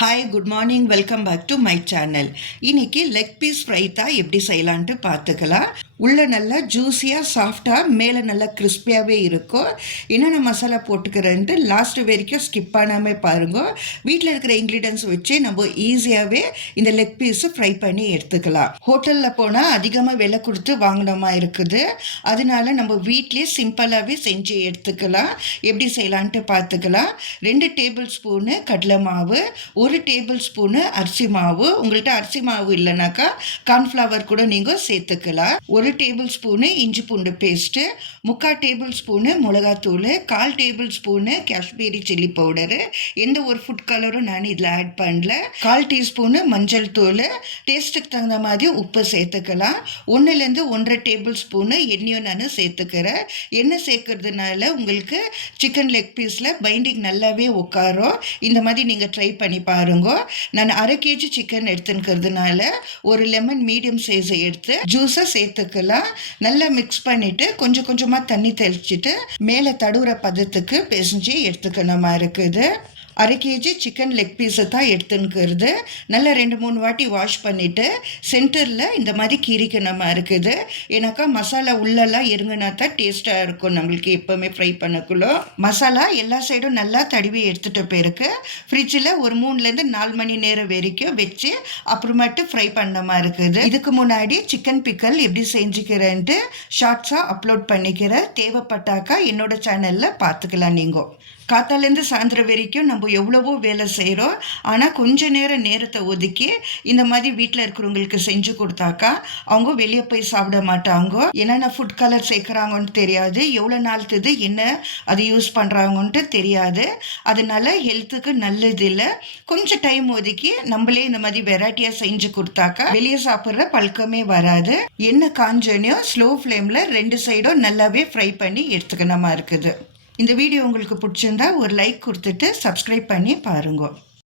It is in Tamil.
Hi, good morning. Welcome back to my channel. இன்னைக்கு லெக் பீஸ் ஃப்ரை தான் எப்படி செய்யலான்ட்டு பார்த்துக்கலாம். உள்ளே நல்லா ஜூஸியாக சாஃப்டாக மேலே நல்லா கிறிஸ்பியாகவே இருக்கும். என்னென்ன மசாலா போட்டுக்கிறேன்ட்டு லாஸ்ட் வரைக்கும் ஸ்கிப் பண்ணாமல் பாருங்க. வீட்டில் இருக்கிற இன்க்ரீடியன்ஸ் வச்சு நம்ம ஈஸியாகவே இந்த லெக் பீஸை ஃப்ரை பண்ணி எடுத்துக்கலாம். ஹோட்டலில் போனால் அதிகமாக விலை கொடுத்து வாங்கினோமா இருக்குது. அதனால நம்ம வீட்லேயே சிம்பிளாகவே செஞ்சு எடுத்துக்கலாம். எப்படி செய்யலான்ட்டு பார்த்துக்கலாம். 2 டேபிள் ஸ்பூனு கடலை மாவு, 1 டேபிள் ஸ்பூனு அரிசி மாவு. உங்கள்கிட்ட அரிசி மாவு இல்லைனாக்கா கார்ன்ஃப்ளவர் கூட நீங்கள் சேர்த்துக்கலாம். 1 டேபிள் ஸ்பூனு இஞ்சி பூண்டு பேஸ்ட்டு, 3/4 டேபிள் ஸ்பூனு மிளகாத்தூள், 1/4 table spoon Kashmiri chilli powder. எந்த ஒரு ஃபுட் கலரும் நான் இதில் ஆட் பண்ணல. 1/4 டீஸ்பூனு மஞ்சள் தூள், டேஸ்ட்டுக்கு தகுந்த மாதிரி உப்பு சேர்த்துக்கலாம். 1லேருந்து 1.5 டேபிள் ஸ்பூனு எண்ணெயும் நான் சேர்த்துக்கிறேன். எண்ணெய் சேர்க்கறதுனால உங்களுக்கு சிக்கன் லெக் பீஸில் பைண்டிங் நல்லாவே உட்காரும். இந்த மாதிரி நீங்கள் ட்ரை பண்ணி பாருங்க. நான் 1/2 kg சிக்கன் எடுத்துக்கிறதுனால ஒரு லெமன் மீடியம் சைஸை எடுத்து ஜூஸை சேர்த்துக்கலாம். நல்லா மிக்ஸ் பண்ணிவிட்டு கொஞ்சம் கொஞ்சமாக தண்ணி தெளிச்சிட்டு மேலே தடுவுற பதத்துக்கு பிசைஞ்சு எடுத்துக்கணுமா இருக்குது. 1/2 kg சிக்கன் லெக் பீஸை தான் எடுத்துன்னுக்கிறது. நல்லா 2-3 வாட்டி வாஷ் பண்ணிவிட்டு சென்டரில் இந்த மாதிரி கீரிக்கணுமா இருக்குது. ஏன்னாக்கா மசாலா உள்ளெல்லாம் இறங்கினா தான் டேஸ்ட்டாக இருக்கும். நம்மளுக்கு எப்போவுமே ஃப்ரை பண்ணக்குள்ள மசாலா எல்லா சைடும் நல்லா தடவி எடுத்துகிட்ட பிறகு ஃப்ரிட்ஜில் ஒரு 3லேருந்து 4 மணி நேரம் வரைக்கும் வச்சு அப்புறமேட்டு ஃப்ரை பண்ணமா இருக்குது. இதுக்கு முன்னாடி சிக்கன் பிக்கல் எப்படி செஞ்சுக்கிறேன்ட்டு ஷார்ட்ஸாக அப்லோட் பண்ணிக்கிறேன். தேவைப்பட்டாக்கா என்னோட சேனலில் பார்த்துக்கலாம். நீங்கள் காத்தாலேருந்து சாயந்தரம் வரைக்கும் நம்ம எவ்வளவோ வேலை செய்கிறோம். ஆனால் கொஞ்ச நேரத்தை ஒதுக்கி இந்த மாதிரி வீட்டில் இருக்கிறவங்களுக்கு செஞ்சு கொடுத்தாக்கா அவங்க வெளியே போய் சாப்பிட மாட்டாங்க. என்னென்ன ஃபுட் கலர் சேர்க்குறாங்கன்னு தெரியாது, எவ்வளோ நாள்த்துது என்ன அது யூஸ் பண்ணுறாங்கன்ட்டு தெரியாது. அதனால ஹெல்த்துக்கு நல்லது இல்லை. கொஞ்சம் டைம் ஒதுக்கி நம்மளே இந்த மாதிரி வெரைட்டியாக செஞ்சு கொடுத்தாக்கா வெளியே சாப்பிட்ற பழக்கமே வராது. எண்ணெய் காஞ்சனையும் ஸ்லோ ஃப்ளேமில் 2 சைடும் நல்லாவே ஃப்ரை பண்ணி எடுத்துக்கணுமா இருக்குது. இந்த வீடியோ உங்களுக்கு பிடிச்சிருந்தா ஒரு லைக் கொடுத்துட்டு சப்ஸ்கிரைப் பண்ணி பாருங்க.